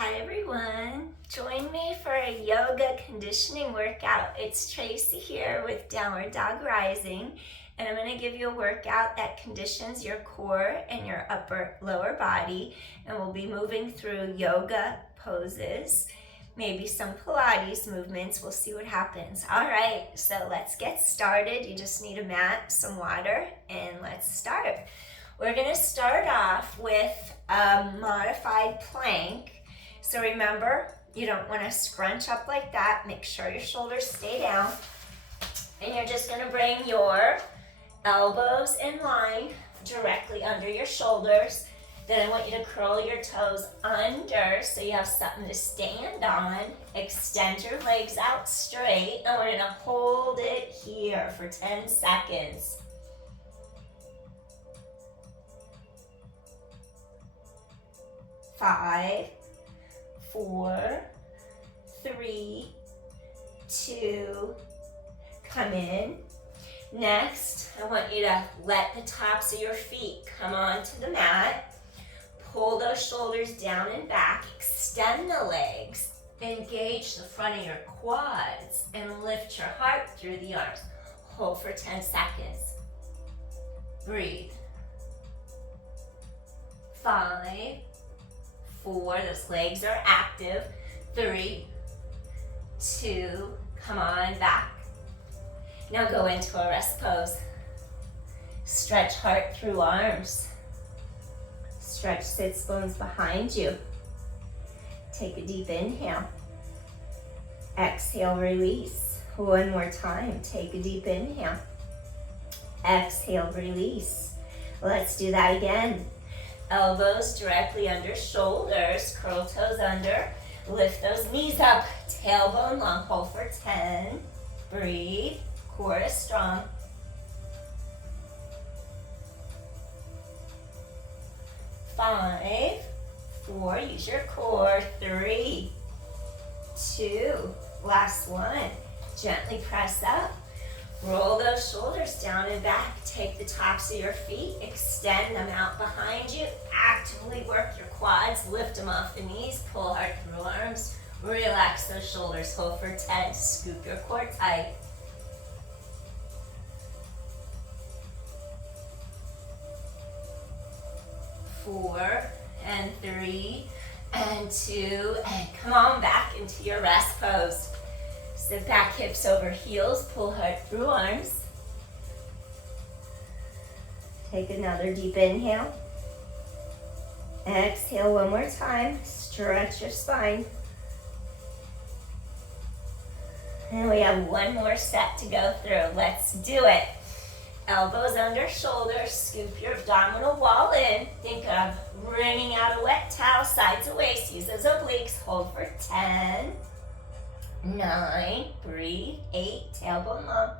Hi everyone, join me for a yoga conditioning workout. It's Tracy here with Downward Dog Rising, and I'm going to give you a workout that conditions your core and your lower body, and we'll be moving through yoga poses, maybe some Pilates movements. We'll see what happens. All right, so let's get started. You just need a mat, some water, and let's start. We're going to start off with a modified plank. So remember, you don't want to scrunch up like that. Make sure your shoulders stay down. And you're just going to bring your elbows in line directly under your shoulders. Then I want you to curl your toes under so you have something to stand on. Extend your legs out straight, and we're going to hold it here for 10 seconds. 5, 4, 3, 2, come in. Next, I want you to let the tops of your feet come onto the mat. Pull those shoulders down and back. Extend the legs. Engage the front of your quads and lift your heart through the arms. Hold for 10 seconds. Breathe. 5, 4, those legs are active. 3, 2, come on back. Now go into a rest pose. Stretch heart through arms. Stretch sits bones behind you. Take a deep inhale. Exhale, release. One more time. Take a deep inhale. Exhale, release. Let's do that again. Elbows directly under shoulders, curl toes under, lift those knees up, tailbone long, hold for 10, breathe, core is strong. 5, 4, use your core, 3, 2, last one, gently press up. Roll those shoulders down and back. Take the tops of your feet, extend them out behind you. Actively work your quads, lift them off the knees, pull hard through arms. Relax those shoulders, hold for 10, scoop your core tight. 4, and 3, and 2, and come on back into your rest pose. Sit back, hips over heels, pull hard through arms. Take another deep inhale. Exhale one more time. Stretch your spine. And we have one more set to go through. Let's do it. Elbows under shoulders, scoop your abdominal wall in. Think of wringing out a wet towel, sides of waist. Use those obliques. Hold for 10. 9, breathe, 8, tailbone long.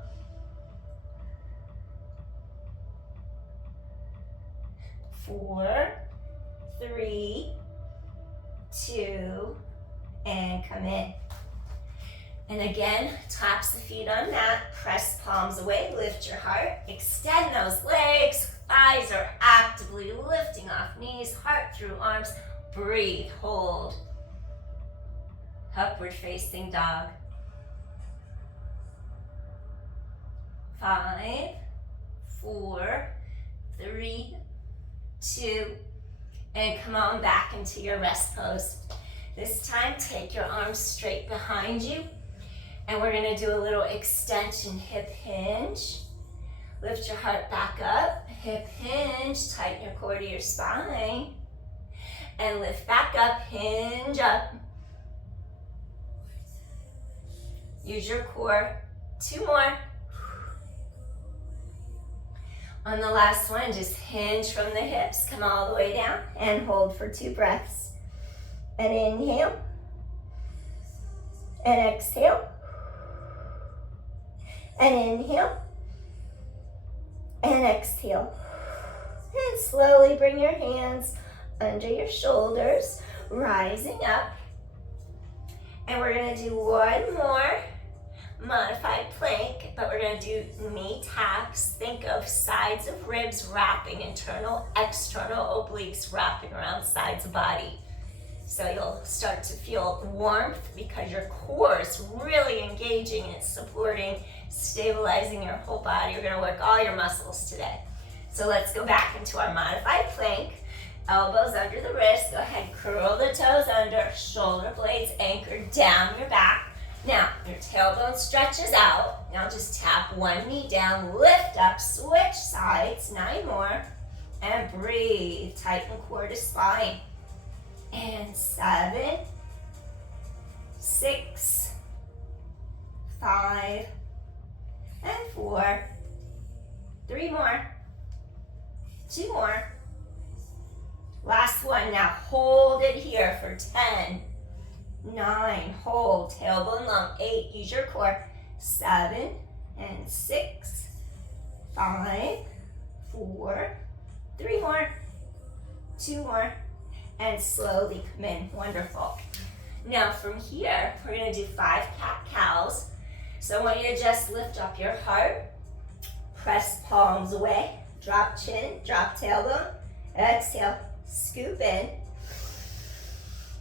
4, 3, 2, and come in. And again, tops the feet on mat, press palms away, lift your heart, extend those legs, thighs are actively lifting off knees, heart through arms, breathe, hold. Upward facing dog. 5, 4, 3, 2, and come on back into your rest pose. This time, take your arms straight behind you, and we're gonna do a little extension hip hinge. Lift your heart back up, hip hinge, tighten your core to your spine, and lift back up, hinge up. Use your core. 2 more. On the last one, just hinge from the hips, come all the way down, and hold for 2 breaths. And inhale, and exhale, and inhale, and exhale. And slowly bring your hands under your shoulders, rising up. And we're gonna do one more modified plank, but we're gonna do knee taps. Think of sides of ribs wrapping, internal, external obliques wrapping around sides of body. So you'll start to feel warmth because your core is really engaging and it's supporting, stabilizing your whole body. You're gonna work all your muscles today. So let's go back into our modified plank. Elbows under the wrist. Go ahead, curl the toes under, shoulder blades anchored down your back. Now, your tailbone stretches out. Now just tap one knee down, lift up, switch sides, 9 more. And breathe, tighten core to spine. And 7, 6, 5, and 4. 3 more. 2 more. Last one. Now hold it here for 10, 9, hold, tailbone long, 8, use your core, 7, and 6, 5, 4, 3 more, 2 more, and slowly come in. Wonderful. Now from here, we're gonna do 5 cat-cows. So I want you to just lift up your heart, press palms away, drop chin, drop tailbone, exhale, scoop in.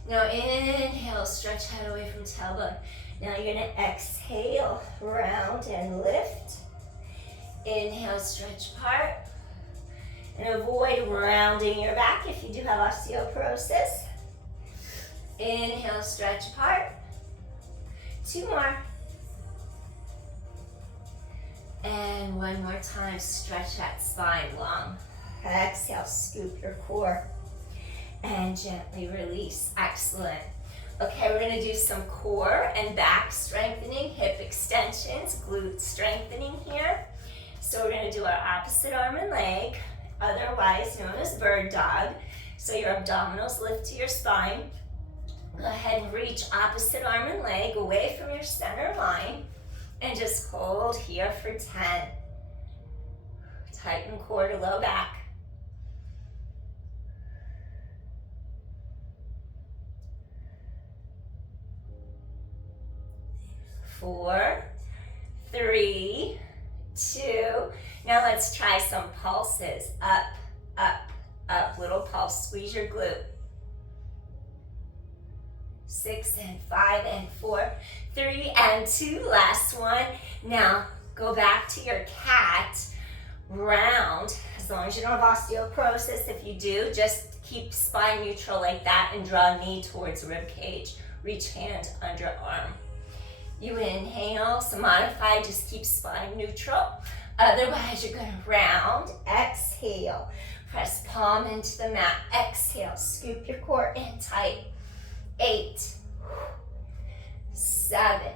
Now inhale, stretch head away from tailbone. Now you're gonna exhale, round and lift. Inhale, stretch apart. And avoid rounding your back if you do have osteoporosis. Inhale, stretch apart. 2 more. And 1 more time, stretch that spine long. Exhale, scoop your core. And gently release. Excellent. Okay, we're gonna do some core and back strengthening, hip extensions, glute strengthening here. So we're gonna do our opposite arm and leg, otherwise known as bird dog. So your abdominals lift to your spine. Go ahead and reach opposite arm and leg away from your center line and just hold here for 10. Tighten core to low back. 4, 3, 2. Now let's try some pulses. Up, up, up. Little pulse. Squeeze your glute. 6 and 5 and 4, 3 and 2. Last one. Now go back to your cat. Round. As long as you don't have osteoporosis. If you do, just keep spine neutral like that and draw knee towards rib cage. Reach hand under arm. You inhale, so modified, just keep spine neutral. Otherwise, you're gonna round, exhale. Press palm into the mat, exhale. Scoop your core in tight. 8, 7,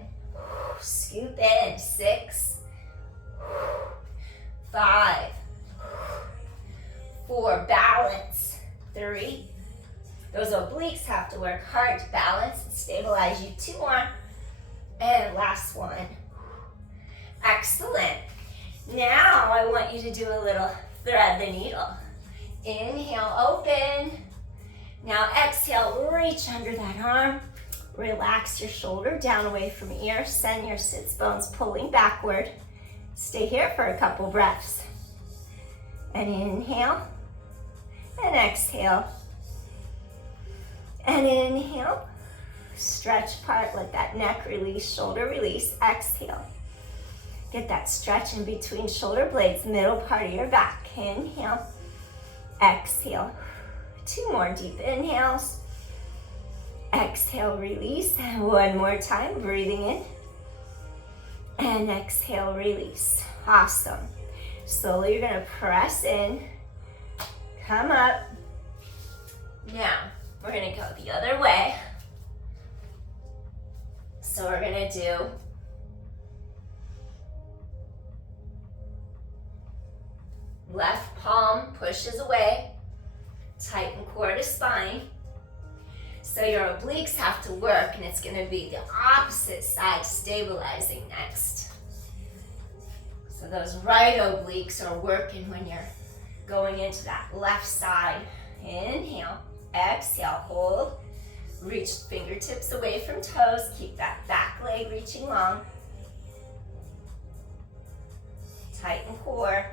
scoop in. 6, 5, 4, balance. 3, those obliques have to work hard to balance and stabilize you. 2 more. And last one. Excellent. Now I want you to do a little thread the needle. Inhale, open. Now exhale, reach under that arm. Relax your shoulder down away from ear. Send your sits bones pulling backward. Stay here for a couple breaths. And inhale. And exhale. And inhale. Stretch apart, let that neck release, shoulder release, exhale. Get that stretch in between shoulder blades, middle part of your back. Inhale, exhale. 2 more deep inhales. Exhale, release. And 1 more time, breathing in. And exhale, release. Awesome. Slowly you're gonna press in, come up. Now, we're gonna go the other way. So we're gonna do left palm pushes away, tighten core to spine. So your obliques have to work and it's gonna be the opposite side stabilizing next. So those right obliques are working when you're going into that left side. Inhale, exhale, hold. Reach fingertips away from toes. Keep that back leg reaching long. Tighten core.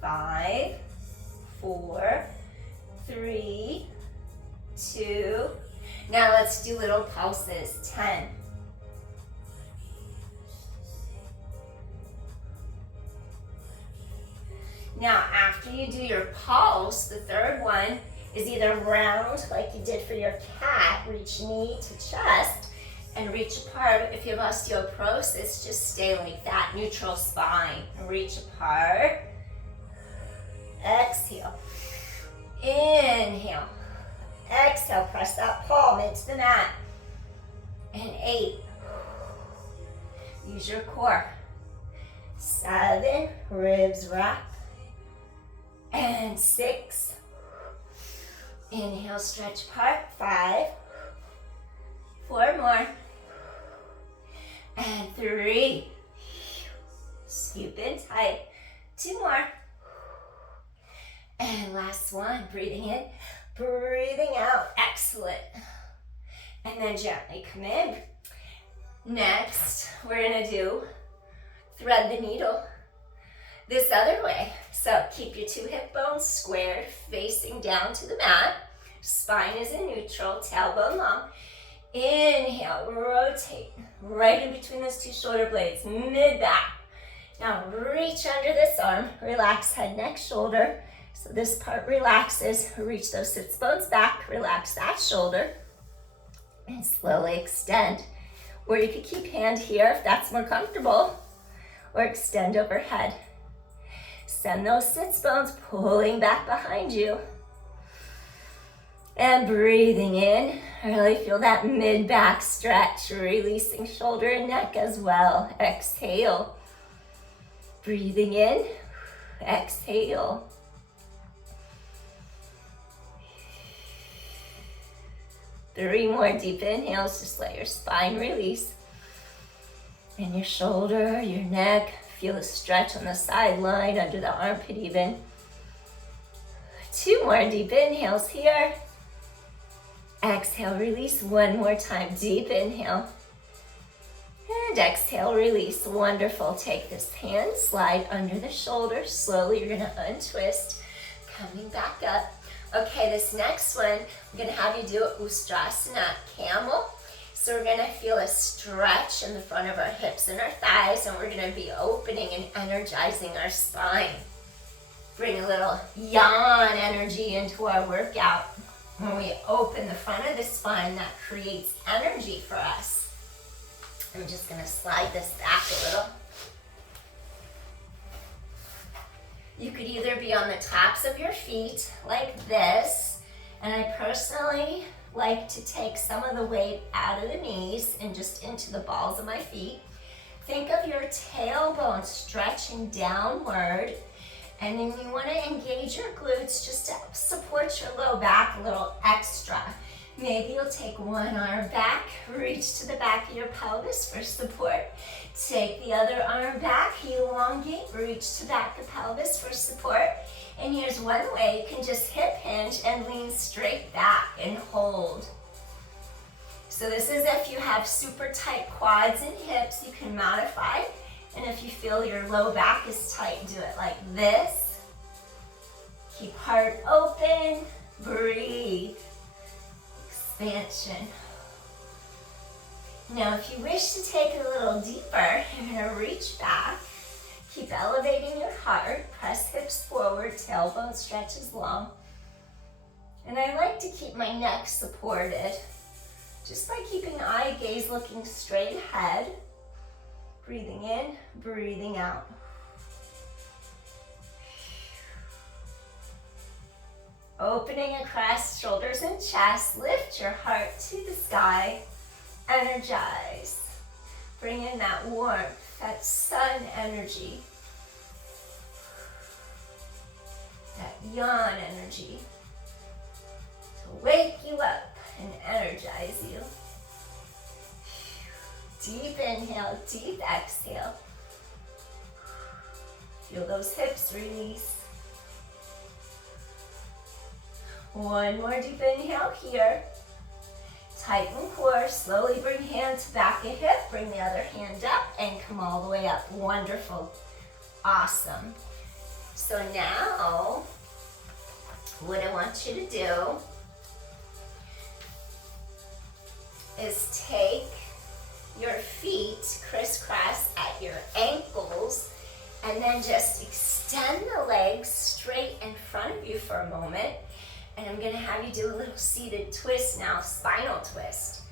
5, 4, 3, 2. Now let's do little pulses. 10. Now, after you do your pulse, the third one is either round, like you did for your cat, reach knee to chest, and reach apart. If you have osteoporosis, just stay like that, neutral spine. Reach apart. Exhale. Inhale. Exhale, press that palm into the mat. And 8. Use your core. 7, ribs wrap. And 6. Inhale, stretch apart. 5. 4 more. And 3. Scoop in tight. 2 more. And last one, breathing in, breathing out. Excellent. And then gently come in. Next, we're gonna do thread the needle this other way. So keep your 2 hip bones squared, facing down to the mat. Spine is in neutral, tailbone long. Inhale, rotate right in between those 2 shoulder blades, mid-back. Now reach under this arm, relax head, neck, shoulder. So this part relaxes, reach those sits bones back, relax that shoulder, and slowly extend. Or you could keep hand here if that's more comfortable, or extend overhead. Send those sits bones pulling back behind you. And breathing in, really feel that mid-back stretch, releasing shoulder and neck as well. Exhale. Breathing in, exhale. Three more deep inhales, just let your spine release. And your shoulder, your neck, feel the stretch on the sideline, under the armpit even. 2 more deep inhales here. Exhale, release 1 more time, deep inhale. And exhale, release, wonderful. Take this hand, slide under the shoulder. Slowly, you're gonna untwist, coming back up. Okay, this next one, I'm gonna have you do Ustrasana, camel. So we're gonna feel a stretch in the front of our hips and our thighs, and we're gonna be opening and energizing our spine. Bring a little yawn energy into our workout. When we open the front of the spine, that creates energy for us. I'm just gonna slide this back a little. You could either be on the tops of your feet like this, and I personally like to take some of the weight out of the knees and just into the balls of my feet. Think of your tailbone stretching downward, and then you want to engage your glutes just to support your low back a little extra. Maybe you'll take one arm back, reach to the back of your pelvis for support. Take the other arm back, elongate, reach to back of pelvis for support. And here's one way, you can just hip hinge and lean straight back and hold. So this is if you have super tight quads and hips, you can modify. And if you feel your low back is tight, do it like this. Keep heart open, breathe. Expansion. Now, if you wish to take it a little deeper, you're gonna reach back. Keep elevating your heart, press hips forward, tailbone stretches long. And I like to keep my neck supported, just by keeping eye gaze looking straight ahead. Breathing in, breathing out. Opening across shoulders and chest, lift your heart to the sky, energize. Bring in that warmth, that sun energy, that yawn energy to wake you up and energize you. Deep inhale, deep exhale. Feel those hips release. One more deep inhale here. Tighten core, slowly bring hand to back of hip, bring the other hand up and come all the way up. Wonderful, awesome. So now, what I want you to do, is take your feet crisscross at your ankles and then just extend the legs straight in front of you for a moment. And I'm gonna have you do a little seated twist now, spinal twist.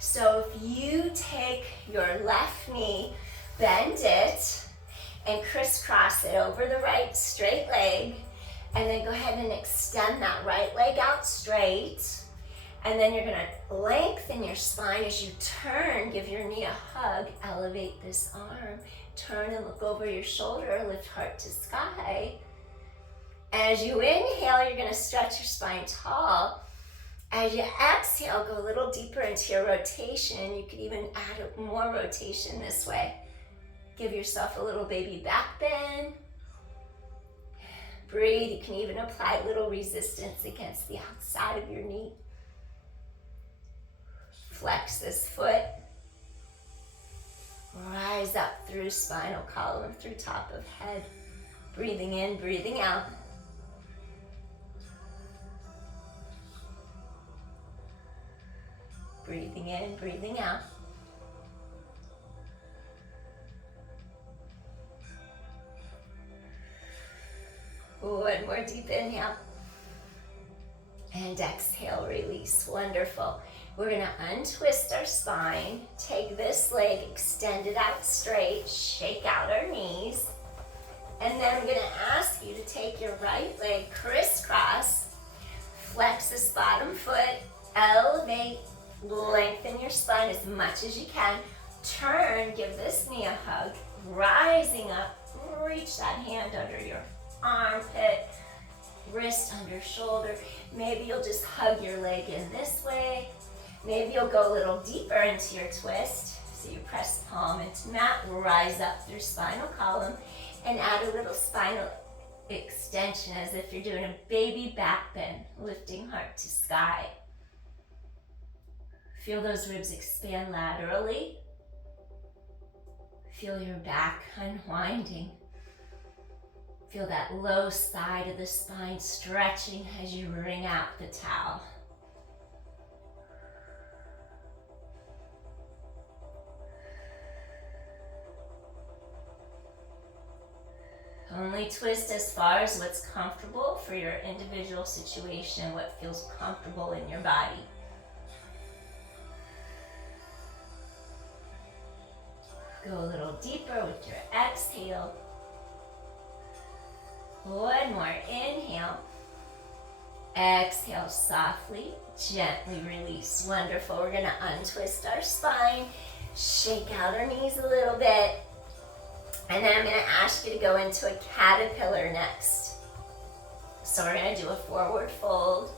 So if you take your left knee, bend it, and crisscross it over the right straight leg, and then go ahead and extend that right leg out straight. And then you're gonna lengthen your spine as you turn, give your knee a hug, elevate this arm, turn and look over your shoulder, lift heart to sky. As you inhale, you're gonna stretch your spine tall. As you exhale, go a little deeper into your rotation. You could even add more rotation this way. Give yourself a little baby back bend. Breathe. You can even apply a little resistance against the outside of your knee. Flex this foot. Rise up through spinal column, through top of head. Breathing in, breathing out. Breathing in, breathing out. One more deep inhale. And exhale, release. Wonderful. We're gonna untwist our spine, take this leg, extend it out straight, shake out our knees, and then I'm gonna ask you to take your right leg, crisscross, flex this bottom foot, elevate, lengthen your spine as much as you can, turn, give this knee a hug, rising up, reach that hand under your armpit, wrist under shoulder. Maybe you'll just hug your leg in this way. Maybe you'll go a little deeper into your twist. So you press palm into mat, rise up through spinal column, and add a little spinal extension as if you're doing a baby back bend, lifting heart to sky. Feel those ribs expand laterally. Feel your back unwinding. Feel that low side of the spine stretching as you wring out the towel. Only twist as far as what's comfortable for your individual situation, what feels comfortable in your body. Go a little deeper with your exhale. One more inhale. Exhale softly, gently release. Wonderful. We're gonna untwist our spine, shake out our knees a little bit, and then I'm gonna ask you to go into a caterpillar next. So we're gonna do a forward fold.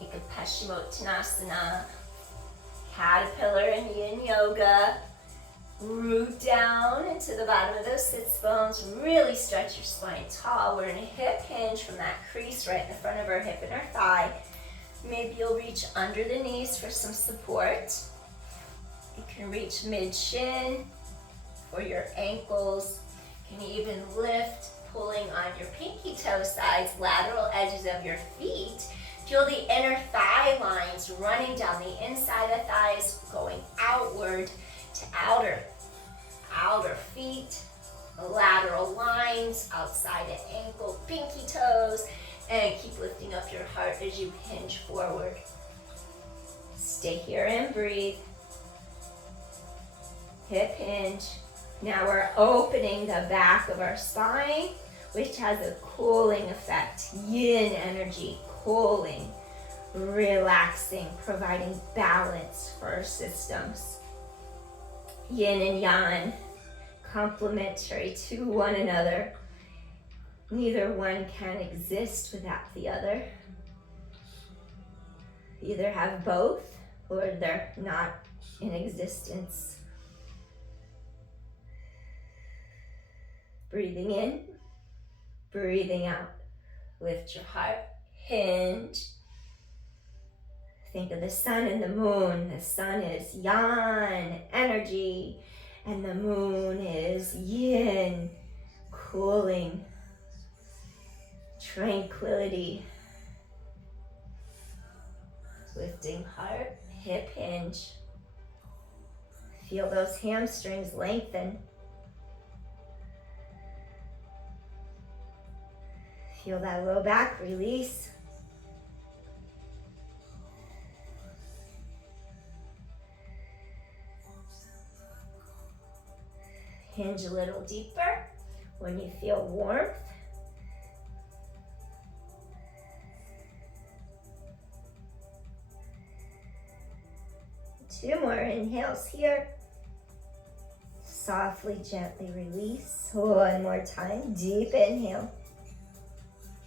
You can Paschimottanasana, caterpillar in yin yoga. Root down into the bottom of those sits bones. Really stretch your spine tall. We're in a hip hinge from that crease right in the front of our hip and our thigh. Maybe you'll reach under the knees for some support. You can reach mid-shin for your ankles. You can even lift, pulling on your pinky toe sides, lateral edges of your feet. Feel the inner thigh lines running down the inside of the thighs, going outward to outer feet, lateral lines outside of ankle, pinky toes, and keep lifting up your heart as you hinge forward. Stay here and breathe. Hip hinge. Now we're opening the back of our spine, which has a cooling effect. Yin energy, cooling, relaxing, providing balance for our systems. Yin and yang, complementary to one another. Neither one can exist without the other. Either have both or they're not in existence. Breathing in, breathing out. Lift your heart, hinge. Think of the sun and the moon. The sun is yang, energy, and the moon is yin, cooling, tranquility. Lifting heart, hip hinge. Feel those hamstrings lengthen. Feel that low back release. Hinge a little deeper when you feel warmth. Two more inhales here. Softly, gently release. One more time. Deep inhale.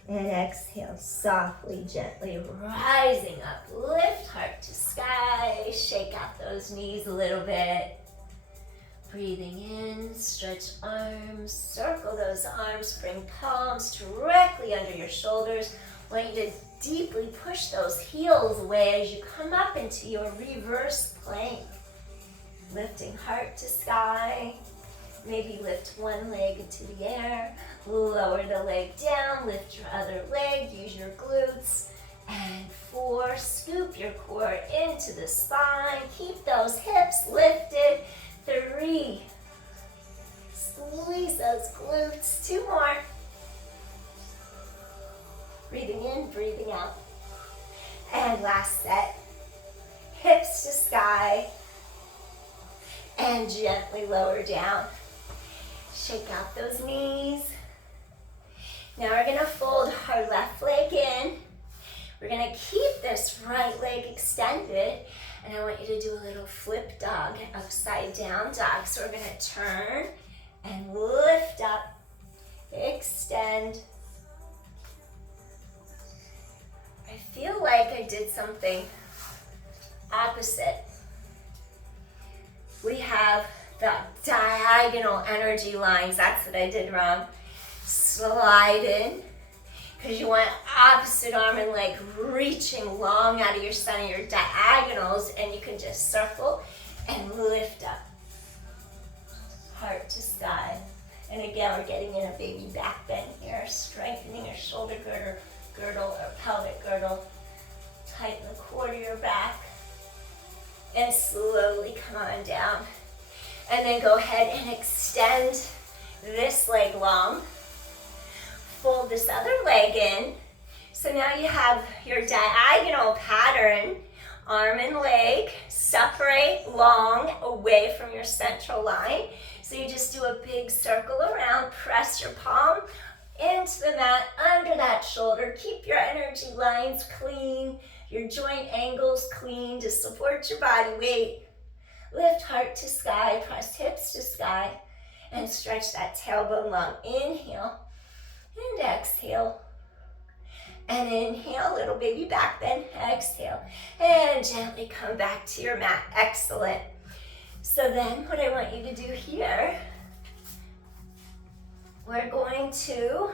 And exhale. Softly, gently rising up. Lift heart to sky. Shake out those knees a little bit. Breathing in, stretch arms. Circle those arms. Bring palms directly under your shoulders. I want you to deeply push those heels away as you come up into your reverse plank. Lifting heart to sky. Maybe lift one leg into the air. Lower the leg down. Lift your other leg. Use your glutes. And 4, scoop your core into the spine. Keep those hips lifted. 3, squeeze those glutes. 2 more. Breathing in, breathing out. And last set. Hips to sky. And gently lower down. Shake out those knees. Now we're gonna fold our left leg in. We're gonna keep this right leg extended. And I want you to do a little flip dog, upside down dog. So we're gonna turn and lift up, extend. I feel like I did something opposite. We have the diagonal energy lines. That's what I did wrong. Slide in, because you want opposite arm and leg reaching long out of your center, your diagonals, and you can just circle and lift up. Heart to sky. And again, we're getting in a baby back bend here, strengthening your shoulder girdle or pelvic girdle. Tighten the core to your back. And slowly come on down. And then go ahead and extend this leg long. Fold this other leg in. So now you have your diagonal pattern. Arm and leg separate long away from your central line. So you just do a big circle around. Press your palm into the mat, under that shoulder. Keep your energy lines clean. Your joint angles clean to support your body weight. Lift heart to sky, press hips to sky, and stretch that tailbone long. Inhale and exhale. And inhale, little baby back bend. Exhale. And gently come back to your mat. Excellent. So then what I want you to do here, we're going to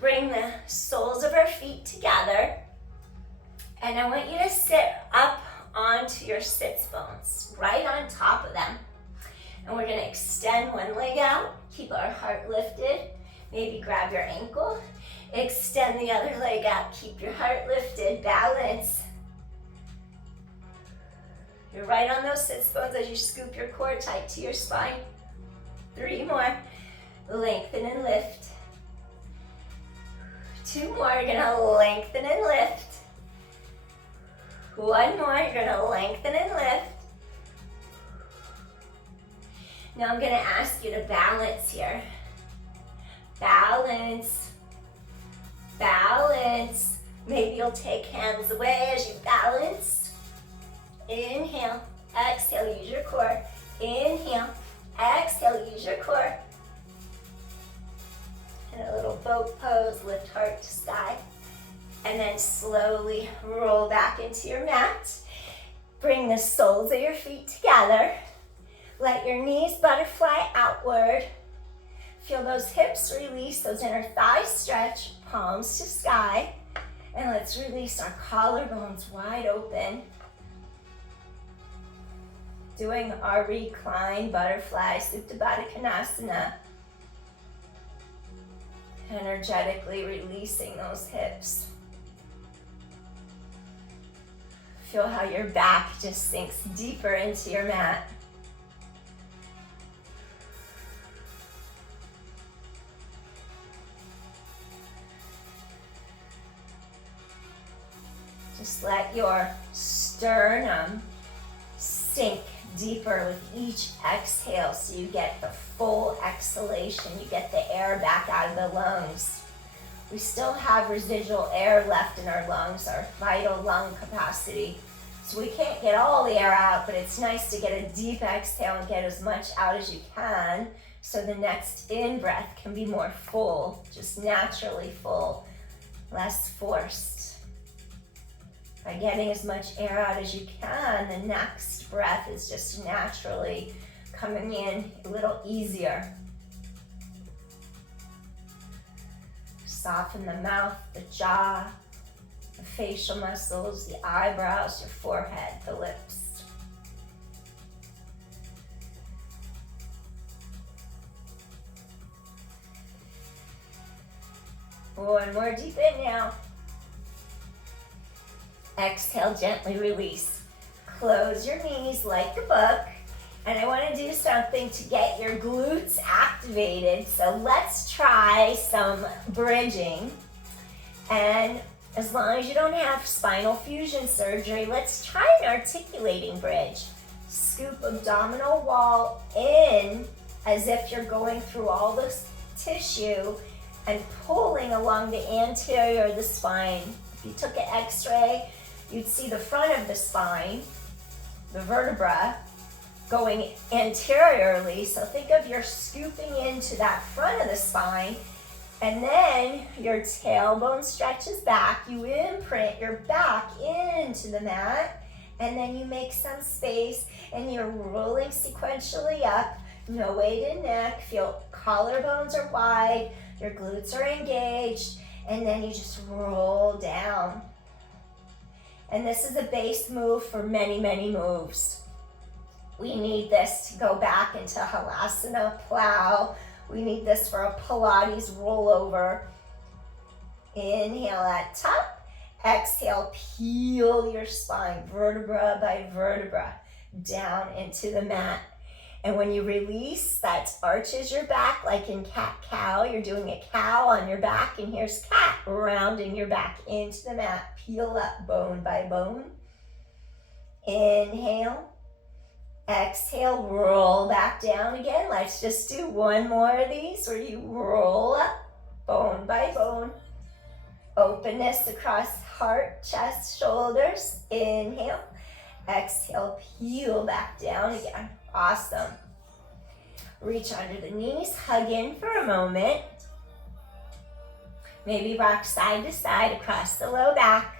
bring the soles of our feet together. And I want you to sit up onto your sits bones, right on top of them. And we're gonna extend one leg out, keep our heart lifted, maybe grab your ankle, extend the other leg out, keep your heart lifted, balance. You're right on those sits bones as you scoop your core tight to your spine. 3 more, lengthen and lift. 2 more, you're gonna lengthen and lift. 1 more, you're gonna lengthen and lift. Now I'm gonna ask you to balance here. Balance, balance. Maybe you'll take hands away as you balance. Inhale, exhale, use your core. Inhale, exhale, use your core. And a little boat pose, lift heart to sky. And then slowly roll back into your mat. Bring the soles of your feet together. Let your knees butterfly outward. Feel those hips release, those inner thighs stretch, palms to sky. And let's release our collarbones wide open. Doing our recline butterfly, Supta Baddha Konasana. Energetically releasing those hips. Feel how your back just sinks deeper into your mat. Just let your sternum sink deeper with each exhale so you get the full exhalation. You get the air back out of the lungs. We still have residual air left in our lungs, our vital lung capacity. So we can't get all the air out, but it's nice to get a deep exhale and get as much out as you can so the next in-breath can be more full, just naturally full, less forced. By getting as much air out as you can, the next breath is just naturally coming in a little easier. Soften the mouth, the jaw, the facial muscles, the eyebrows, your forehead, the lips. One more deep in now. Exhale, gently release. Close your knees like a book. And I want to do something to get your glutes activated. So let's try some bridging. And as long as you don't have spinal fusion surgery, let's try an articulating bridge. Scoop abdominal wall in as if you're going through all this tissue and pulling along the anterior of the spine. If you took an x-ray, you'd see the front of the spine, the vertebra, going anteriorly. So think of your scooping into that front of the spine, and then your tailbone stretches back. You imprint your back into the mat, and then you make some space, and you're rolling sequentially up. No weight in neck. Feel collarbones are wide, your glutes are engaged, and then you just roll down. And this is a base move for many, many moves. We need this to go back into Halasana plow. We need this for a Pilates rollover. Inhale at top. Exhale, peel your spine, vertebra by vertebra, down into the mat. And when you release, that arches your back like in cat-cow. You're doing a cow on your back, and here's cat, rounding your back into the mat. Peel up bone by bone. Inhale. Exhale, roll back down again. Let's just do one more of these where you roll up, bone by bone. Openness across heart, chest, shoulders. Inhale. Exhale, peel back down again. Awesome. Reach under the knees, hug in for a moment. Maybe rock side to side across the low back.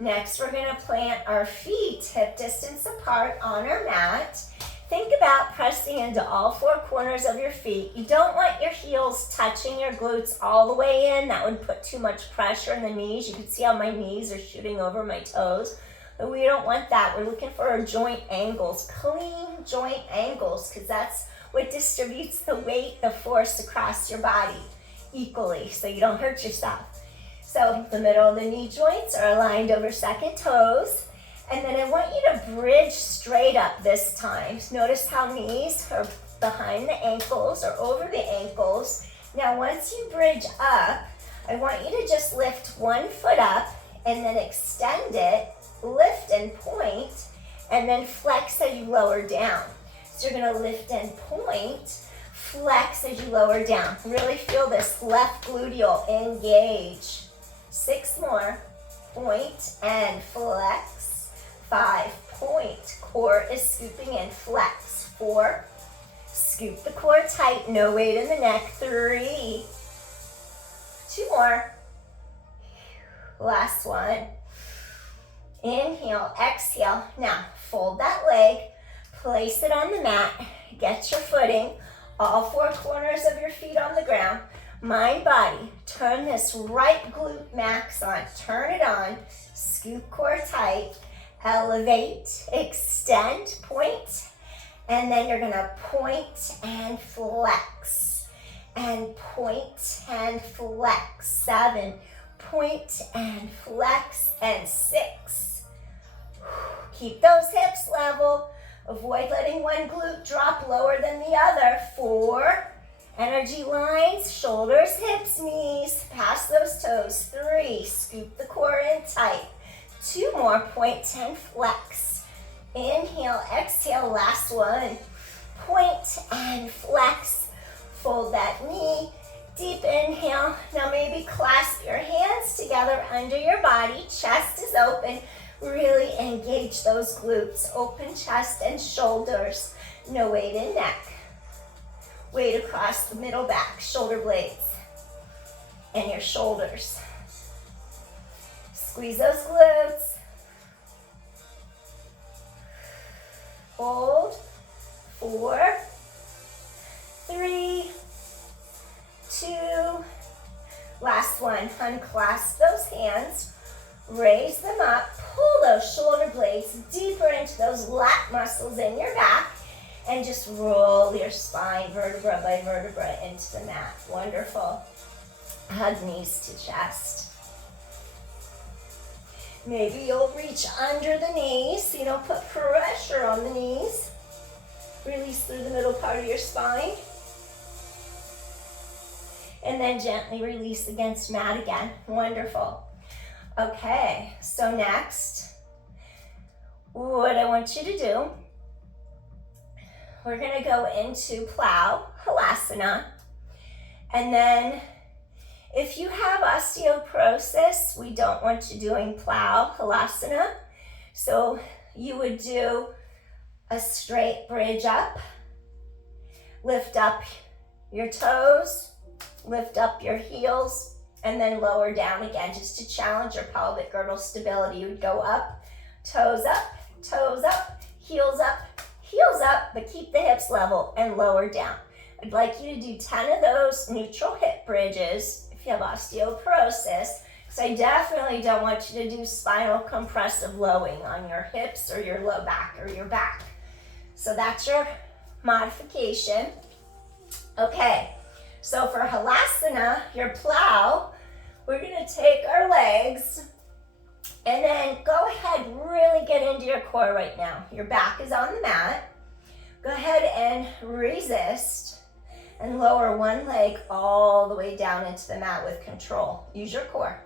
Next, we're going to plant our feet hip distance apart on our mat. Think about pressing into all four corners of your feet. You don't want your heels touching your glutes all the way in. That would put too much pressure in the knees. You can see how my knees are shooting over my toes. But we don't want that. We're looking for our joint angles, clean joint angles, because that's what distributes the weight, the force across your body equally, so you don't hurt yourself. So the middle of the knee joints are aligned over second toes. And then I want you to bridge straight up this time. Notice how knees are behind the ankles or over the ankles. Now once you bridge up, I want you to just lift one foot up and then extend it, lift and point, and then flex as you lower down. So you're gonna lift and point, flex as you lower down. Really feel this left gluteal engage. 6 more, point and flex. 5, point, core is scooping in, flex. 4, scoop the core tight, no weight in the neck. 3, 2 more, last one. Inhale, exhale. Now fold that leg, place it on the mat, get your footing, all 4 corners of your feet on the ground. Mind, body, turn this right glute max on, turn it on, scoop core tight, elevate, extend, point, and then you're gonna point and flex, and point and flex. 7, point and flex, and 6. Keep those hips level. Avoid letting one glute drop lower than the other. 4. Energy lines, shoulders, hips, knees. Pass those toes. 3. Scoop the core in tight. 2 more, point and flex. Inhale, exhale, last one. Point and flex. Fold that knee. Deep inhale. Now maybe clasp your hands together under your body. Chest is open. Really engage those glutes. Open chest and shoulders. No weight in neck. Weight across the middle back, shoulder blades, and your shoulders. Squeeze those glutes. Hold. 4, 3, 2. Last one. Unclasp those hands. Raise them up. Pull those shoulder blades deeper into those lat muscles in your back. And just roll your spine vertebra by vertebra into the mat. Wonderful. Hug knees to chest. Maybe you'll reach under the knees so you don't put pressure on the knees. Release through the middle part of your spine. And then gently release against mat again. Wonderful. Okay, so next, what I want you to do, we're gonna go into plow, halasana, and then if you have osteoporosis, we don't want you doing plow, halasana, so you would do a straight bridge up, lift up your toes, lift up your heels, and then lower down again just to challenge your pelvic girdle stability. You would go up, toes up, heels up, but keep the hips level and lower down. I'd like you to do 10 of those neutral hip bridges if you have osteoporosis, because I definitely don't want you to do spinal compressive lowing on your hips or your low back or your back. So that's your modification. Okay, so for halasana, your plow, we're gonna take our legs and then go ahead, really get into your core right now. Your back is on the mat. Go ahead and resist and lower one leg all the way down into the mat with control. Use your core.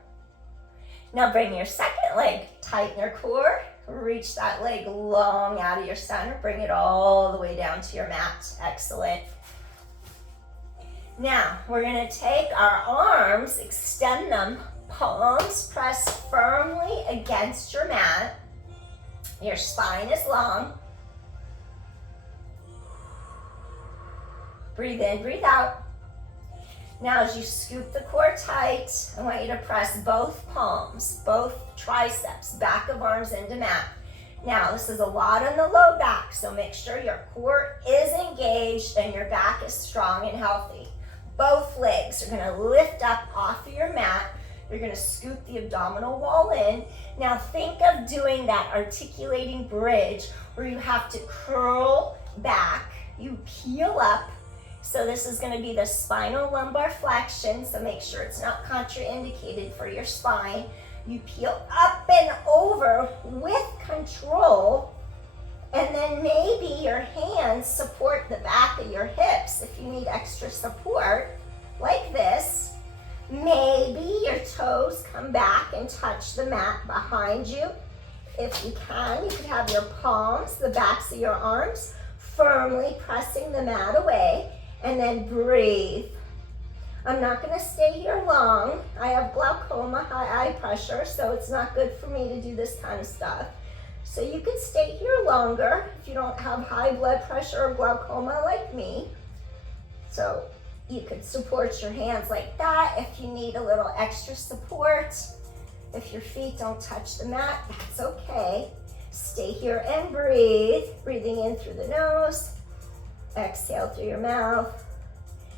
Now bring your second leg, tighten your core, reach that leg long out of your center, bring it all the way down to your mat. Excellent. Now, we're gonna take our arms, extend them, palms press firmly against your mat. Your spine is long. Breathe in, breathe out. Now, as you scoop the core tight, I want you to press both palms, both triceps, back of arms into mat. Now, this is a lot on the low back, so make sure your core is engaged and your back is strong and healthy. Both legs are gonna lift up off of your mat. You're gonna scoop the abdominal wall in. Now think of doing that articulating bridge where you have to curl back, you peel up. So this is gonna be the spinal lumbar flexion, so make sure it's not contraindicated for your spine. You peel up and over with control. And then maybe your hands support the back of your hips if you need extra support, like this. Maybe your toes come back and touch the mat behind you. If you can, you could have your palms, the backs of your arms, firmly pressing the mat away, and then breathe. I'm not gonna stay here long. I have glaucoma, high eye pressure, so it's not good for me to do this kind of stuff. So you could stay here longer if you don't have high blood pressure or glaucoma like me. So you could support your hands like that if you need a little extra support. If your feet don't touch the mat, that's okay. Stay here and breathe. Breathing in through the nose, exhale through your mouth.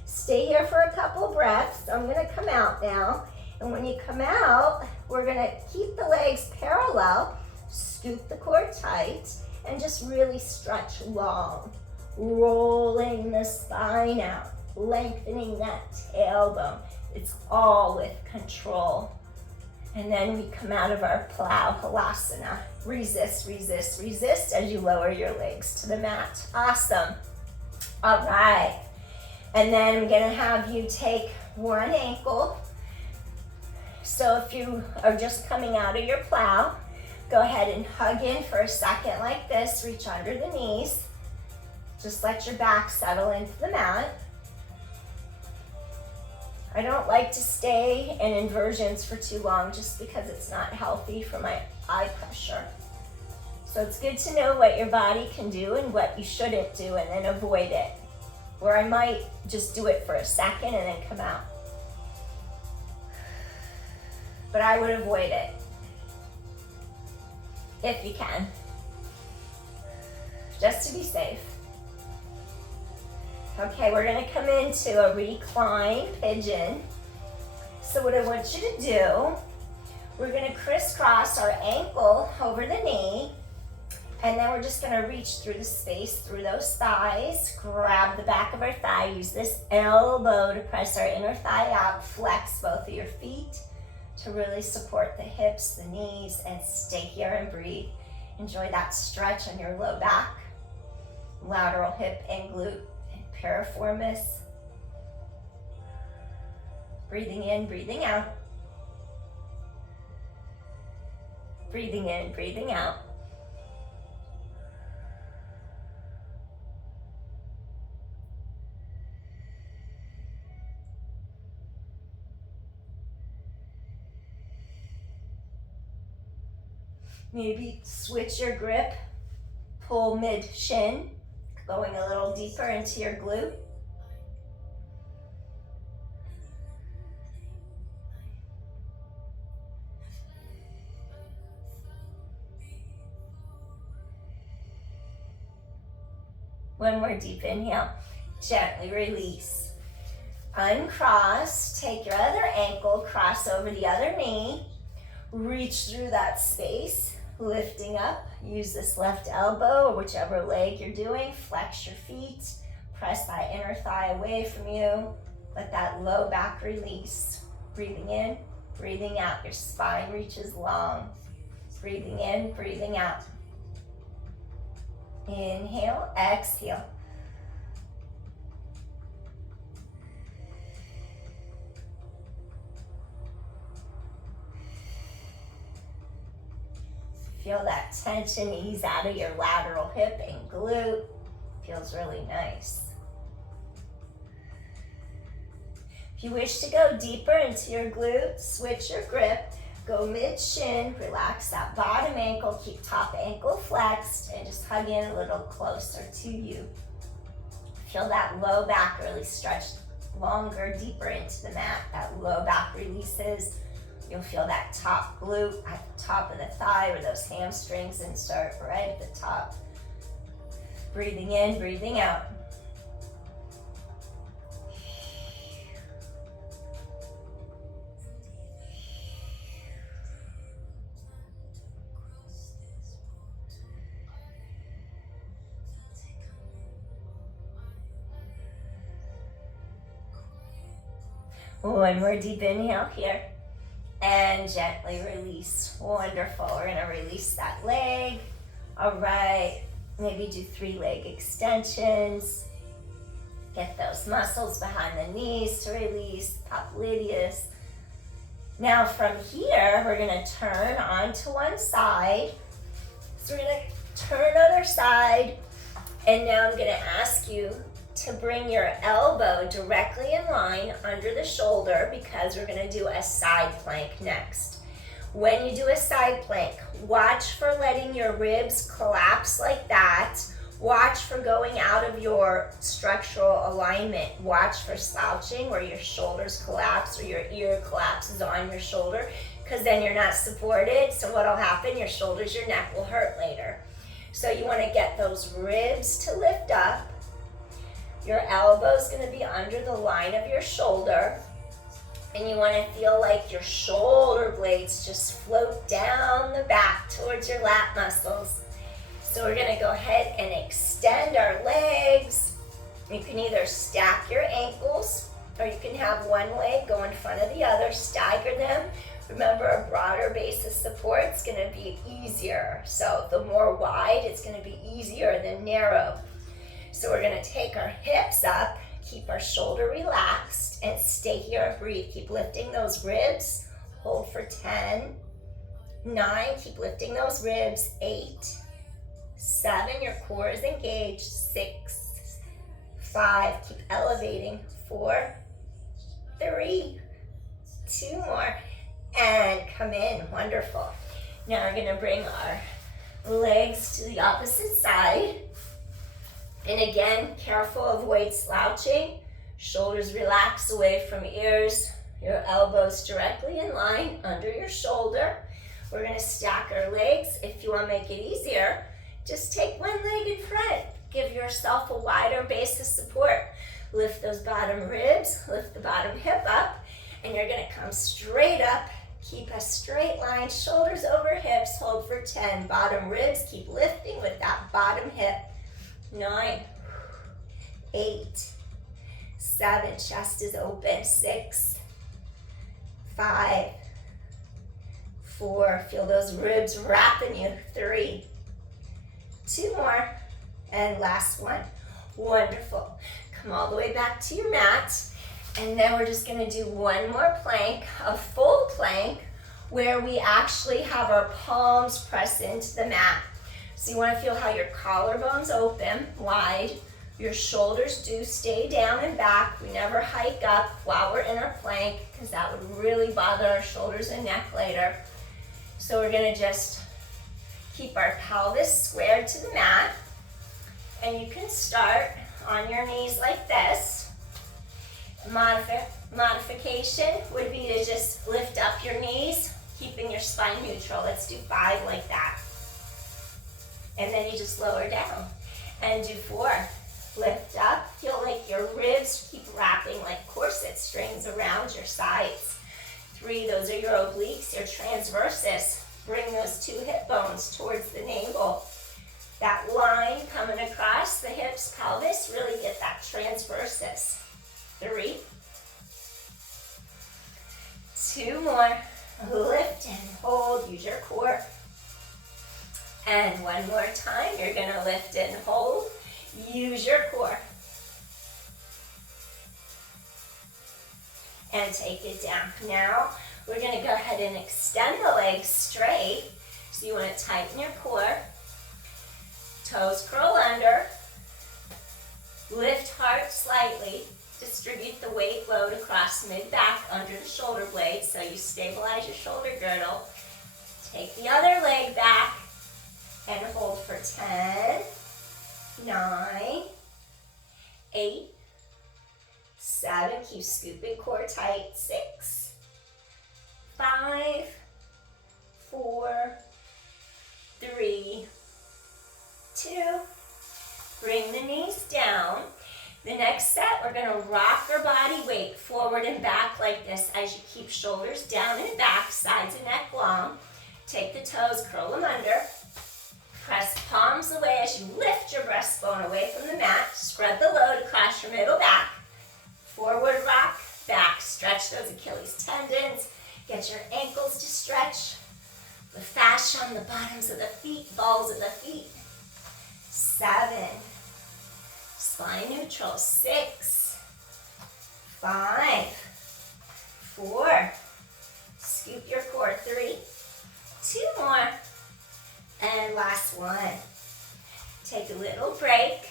Stay here for a couple breaths. I'm gonna come out now. And when you come out, we're gonna keep the legs parallel, scoop the core tight, and just really stretch long. Rolling the spine out, lengthening that tailbone. It's all with control. And then we come out of our plow, halasana. Resist, resist, resist as you lower your legs to the mat. Awesome. All right. And then I'm gonna have you take one ankle. So if you are just coming out of your plow, go ahead and hug in for a second like this. Reach under the knees. Just let your back settle into the mat. I don't like to stay in inversions for too long just because it's not healthy for my eye pressure. So it's good to know what your body can do and what you shouldn't do and then avoid it. Or I might just do it for a second and then come out. But I would avoid it if you can, just to be safe. Okay, we're gonna come into a reclined pigeon. So what I want you to do, we're gonna crisscross our ankle over the knee, and then we're just gonna reach through the space through those thighs, grab the back of our thigh, use this elbow to press our inner thigh out, flex both of your feet to really support the hips, the knees, and stay here and breathe. Enjoy that stretch on your low back, lateral hip and glute. Piriformis. Breathing in, breathing out. Breathing in, breathing out. Maybe switch your grip, pull mid-shin, going a little deeper into your glute. One more deep inhale, gently release. Uncross, take your other ankle, cross over the other knee, reach through that space. Lifting up, use this left elbow or whichever leg you're doing, flex your feet, press that inner thigh away from you, let that low back release. Breathing in, breathing out, your spine reaches long. Breathing in, breathing out. Inhale, exhale. Feel that tension ease out of your lateral hip and glute. Feels really nice. If you wish to go deeper into your glute, switch your grip. Go mid-shin, relax that bottom ankle, keep top ankle flexed, and just hug in a little closer to you. Feel that low back really stretch longer, deeper into the mat. That low back releases. You'll feel that top glute at the top of the thigh where those hamstrings insert right at the top. Breathing in, breathing out. One more deep inhale here. And gently release. Wonderful. We're gonna release that leg. All right, maybe do 3 leg extensions. Get those muscles behind the knees to release, popliteus. Now from here, we're gonna turn onto one side. So we're gonna turn other side. And now I'm gonna ask you to bring your elbow directly in line under the shoulder because we're gonna do a side plank next. When you do a side plank, watch for letting your ribs collapse like that. Watch for going out of your structural alignment. Watch for slouching where your shoulders collapse or your ear collapses on your shoulder because then you're not supported. So what'll happen, your shoulders, your neck will hurt later. So you wanna get those ribs to lift up. Your elbow's gonna be under the line of your shoulder, and you wanna feel like your shoulder blades just float down the back towards your lat muscles. So we're gonna go ahead and extend our legs. You can either stack your ankles, or you can have one leg go in front of the other, stagger them, Remember, a broader base of support is going to be easier. So the more wide, it's going to be easier than narrow. So we're going to take our hips up, keep our shoulder relaxed, and stay here and breathe. Keep lifting those ribs. Hold for 10, 9, keep lifting those ribs, 8, 7, your core is engaged, 6, 5, keep elevating, 4, 3, 2 more, and come in, wonderful. Now we're gonna bring our legs to the opposite side, and again, careful, avoid slouching, shoulders relax away from ears, your elbows directly in line under your shoulder. We're gonna stack our legs. If you wanna make it easier, just take one leg in front. Give yourself a wider base of support. Lift those bottom ribs, lift the bottom hip up, and you're gonna come straight up. Keep a straight line, shoulders over hips, hold for 10. Bottom ribs, keep lifting with that bottom hip. 9, 8, 7, chest is open, 6, 5, 4, feel those ribs wrapping you, 3, 2 more, and last one. Wonderful. Come all the way back to your mat, and then we're just gonna do one more plank, a full plank, where we actually have our palms press into the mat. So you wanna feel how your collarbones open, wide, your shoulders do stay down and back. We never hike up while we're in our plank because that would really bother our shoulders and neck later. So we're gonna just keep our pelvis squared to the mat, and you can start on your knees like this. Modification would be to just lift up your knees, keeping your spine neutral. Let's do 5 like that. And then you just lower down. And do 4. Lift up, feel like your ribs keep wrapping like corset strings around your sides. 3, those are your obliques, your transversus. Bring those 2 hip bones towards the navel. That line coming across the hips, pelvis, really get that transversus. 3, 2 more. Lift and hold, use your core. And one more time, you're gonna lift and hold. Use your core. And take it down. Now, we're gonna go ahead and extend the legs straight. So you wanna tighten your core. Toes curl under. Lift heart slightly. Distribute the weight load across mid-back under the shoulder blades so you stabilize your shoulder girdle. Take the other leg back and hold for 10, 9, 8, 7, keep scooping core tight, 6, 5, 4, 3, 2, bring the knees down. The next set, we're gonna rock our body weight forward and back like this as you keep shoulders down and back, sides and neck long. Take the toes, curl them under. Press palms away as you lift your breastbone away from the mat. Spread the load across your middle back. Forward rock, back. Stretch those Achilles tendons. Get your ankles to stretch. The fascia on the bottoms of the feet, balls of the feet. 7. Spine neutral. 6. 5. 4. Scoop your core. 3. 2 more. And last one. Take a little break.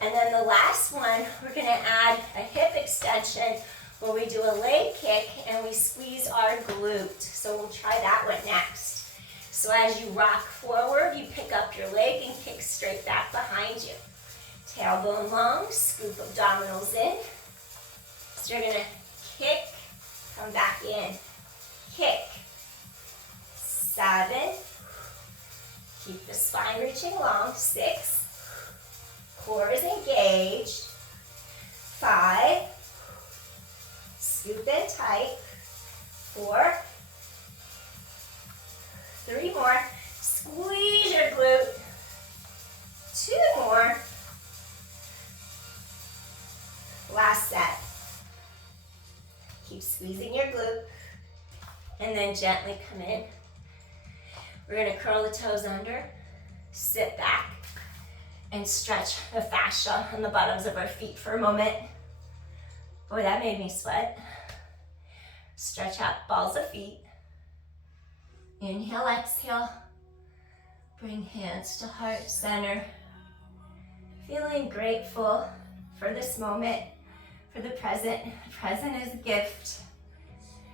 And then the last one, we're gonna add a hip extension where we do a leg kick and we squeeze our glute. So we'll try that one next. So as you rock forward, you pick up your leg and kick straight back behind you. Tailbone long, scoop abdominals in. So you're gonna kick, come back in. Kick. 7. Keep the spine reaching long. 6. Core is engaged. 5. Scoop in tight. 4. 3 more. Squeeze your glute. 2 more. Last set. Keep squeezing your glute. And then gently come in. We're gonna curl the toes under, sit back, and stretch the fascia on the bottoms of our feet for a moment. Boy, that made me sweat. Stretch out balls of feet. Inhale, exhale. Bring hands to heart center. Feeling grateful for this moment, for the present. The present is a gift.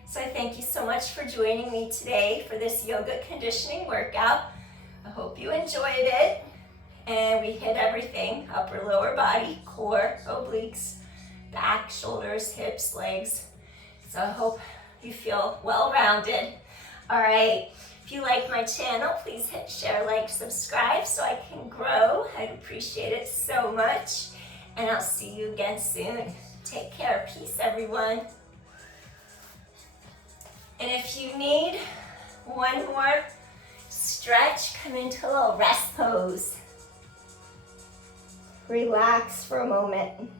So I thank you so much for joining me today for this yoga conditioning workout. I hope you enjoyed it. And we hit everything, upper, lower body, core, obliques, back, shoulders, hips, legs. So I hope you feel well-rounded. All right, if you like my channel, please hit share, like, subscribe so I can grow. I'd appreciate it so much. And I'll see you again soon. Take care. Peace, everyone. And if you need one more stretch, come into a little rest pose. Relax for a moment.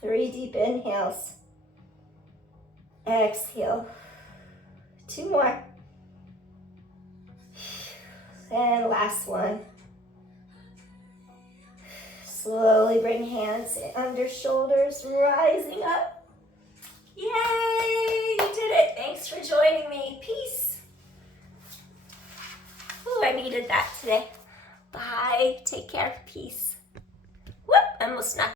Three deep inhales. Exhale. Two more. And last one. Slowly bring hands under shoulders, rising up. Yay! You did it. Thanks for joining me. Peace. Ooh, I needed that today. Bye. Take care. Peace. Whoop, I almost knocked